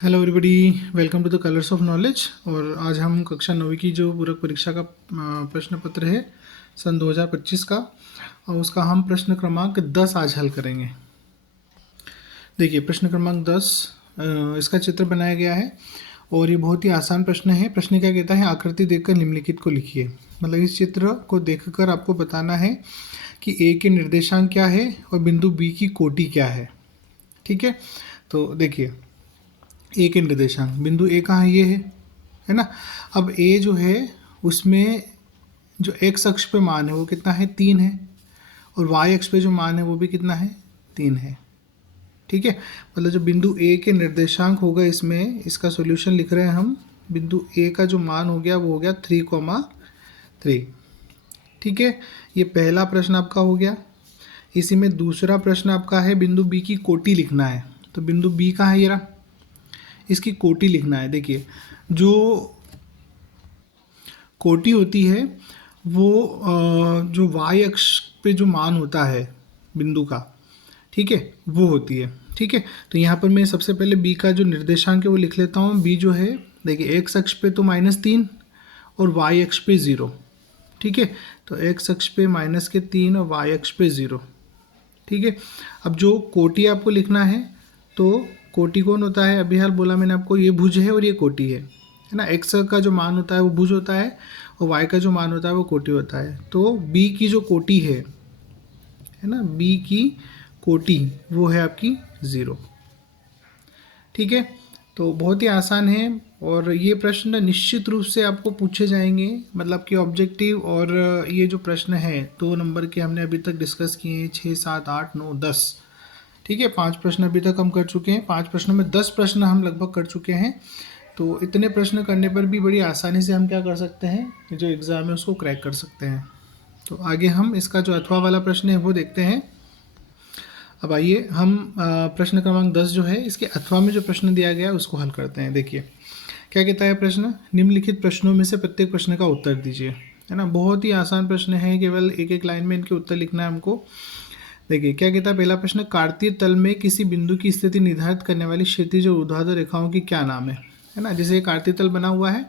Hello everybody, welcome to the colours of knowledge. और आज हम कक्षा 9वीं की जो पूरक परीक्षा का प्रश्न पत्र है सन 2025 का, और उसका हम प्रश्न क्रमांक 10 आज हल करेंगे। देखिए, प्रश्न क्रमांक 10 इसका चित्र बनाया गया है और ये बहुत ही आसान प्रश्न है। प्रश्न क्या कहता है, आकृति देखकर निम्नलिखित को लिखिए। मतलब इस चित्र को देखकर आपको बताना है कि ए के निर्देशांक क्या है और बिंदु बी की कोटि क्या है। ठीक है, तो देखिए, ए के निर्देशांक, बिंदु ए कहाँ है, ये है ना। अब ए जो है उसमें जो एक्स अक्ष पे मान है वो कितना है, 3 है, और वाई अक्ष पे जो मान है वो भी कितना है, 3 है। ठीक है, मतलब जो बिंदु ए के निर्देशांक होगा इसमें, इसका सॉल्यूशन लिख रहे हैं हम। बिंदु ए का जो मान हो गया वो हो गया 3,3। ठीक है, ये पहला प्रश्न आपका हो गया। इसी में दूसरा प्रश्न आपका है, बिंदु बी की कोटि लिखना है। तो बिंदु बी कहाँ है, ये रहा, इसकी कोटि लिखना है। देखिए, जो कोटि होती है वो जो वाई अक्ष पे जो मान होता है बिंदु का, ठीक है, वो होती है। ठीक है, तो यहाँ पर मैं सबसे पहले बी का जो निर्देशांक है वो लिख लेता हूँ। बी जो है, देखिए, एक्स अक्ष पे तो -3 और वाई अक्ष पे 0। ठीक है, तो एक्स अक्ष पे -3 और वाई अक्ष पे 0। ठीक है, अब जो कोटि आपको लिखना है, तो कोटि कौन होता है, अभी हाल बोला मैंने आपको, ये भुज है और ये कोटि है ना। एक्स का जो मान होता है वो भुज होता है और वाई का जो मान होता है वो कोटि होता है। तो बी की जो कोटि है ना, बी की कोटि वो है आपकी 0। ठीक है, तो बहुत ही आसान है और ये प्रश्न निश्चित रूप से आपको पूछे जाएंगे। मतलब कि ऑब्जेक्टिव और ये जो प्रश्न है 2 नंबर के हमने अभी तक डिस्कस किए हैं, 6, 7, 8, 9, 10। ठीक है, 5 प्रश्न अभी तक हम कर चुके हैं। 5 प्रश्नों में 10 प्रश्न हम लगभग कर चुके हैं। तो इतने प्रश्न करने पर भी बड़ी आसानी से हम क्या कर सकते हैं, जो एग्ज़ाम है उसको क्रैक कर सकते हैं। तो आगे हम इसका जो अथवा वाला प्रश्न है वो देखते हैं। अब आइए हम प्रश्न क्रमांक 10 जो है, इसके अथवा में जो प्रश्न दिया गया है उसको हल करते हैं। देखिए क्या कहता है प्रश्न, निम्नलिखित प्रश्नों में से प्रत्येक प्रश्न का उत्तर दीजिए। है ना, बहुत ही आसान प्रश्न है, केवल एक एक लाइन में इनके उत्तर लिखना है हमको। देखिए क्या कहता है पहला प्रश्न, कार्तीय तल में किसी बिंदु की स्थिति निर्धारित करने वाली क्षैतिज और ऊर्ध्वाधर रेखाओं की क्या नाम है ना। जैसे कार्तीय तल बना हुआ है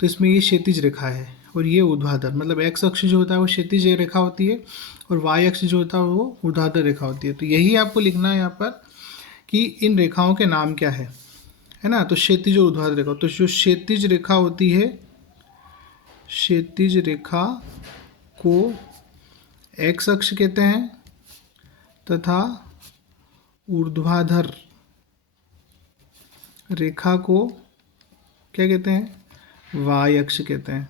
तो इसमें ये क्षैतिज रेखा है और ये ऊर्ध्वाधर, मतलब एक्स अक्ष जो होता है वो क्षैतिज रेखा होती है और वाई अक्ष जो होता है वो ऊर्ध्वाधर रेखा होती है। तो यही आपको लिखना है यहाँ पर कि इन रेखाओं के नाम क्या है ना। तो क्षैतिज और ऊर्ध्वाधर रेखा, तो जो क्षैतिज रेखा होती है, क्षैतिज रेखा को एक्स अक्ष कहते हैं तथा ऊर्ध्वाधर रेखा को क्या कहते हैं, वाई अक्ष कहते हैं।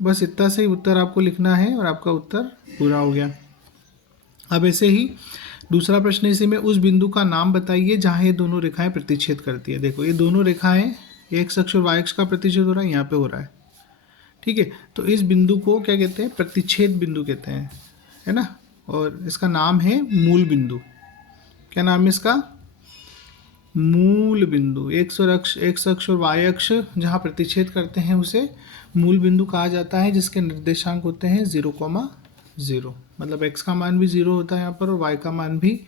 बस इतना से ही उत्तर आपको लिखना है और आपका उत्तर पूरा हो गया। अब ऐसे ही दूसरा प्रश्न इसी में, उस बिंदु का नाम बताइए जहाँ ये दोनों रेखाएं प्रतिच्छेद करती है। देखो ये दोनों रेखाएं, एक्स अक्ष और वाई अक्ष का प्रतिच्छेद हो रहा है, यहाँ पे हो रहा है। ठीक है, तो इस बिंदु को क्या कहते हैं, प्रतिच्छेद बिंदु कहते हैं, है ना। और इसका नाम है मूल बिंदु। क्या नाम है इसका, मूल बिंदु। एक्स अक्ष और वाई अक्ष जहाँ प्रतिच्छेद करते हैं उसे मूल बिंदु कहा जाता है, जिसके निर्देशांक होते हैं 0,0। मतलब एक्स का मान भी 0 होता है यहाँ पर और वाई का मान भी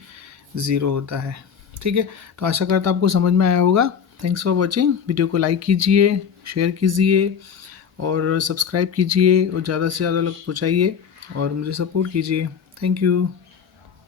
0 होता है। ठीक है, तो आशा करता आपको समझ में आया होगा। Thanks for watching. वीडियो को लाइक कीजिए, शेयर कीजिए और सब्सक्राइब कीजिए और ज़्यादा से ज़्यादा लोग पहुँचाइए और मुझे सपोर्ट कीजिए। Thank you.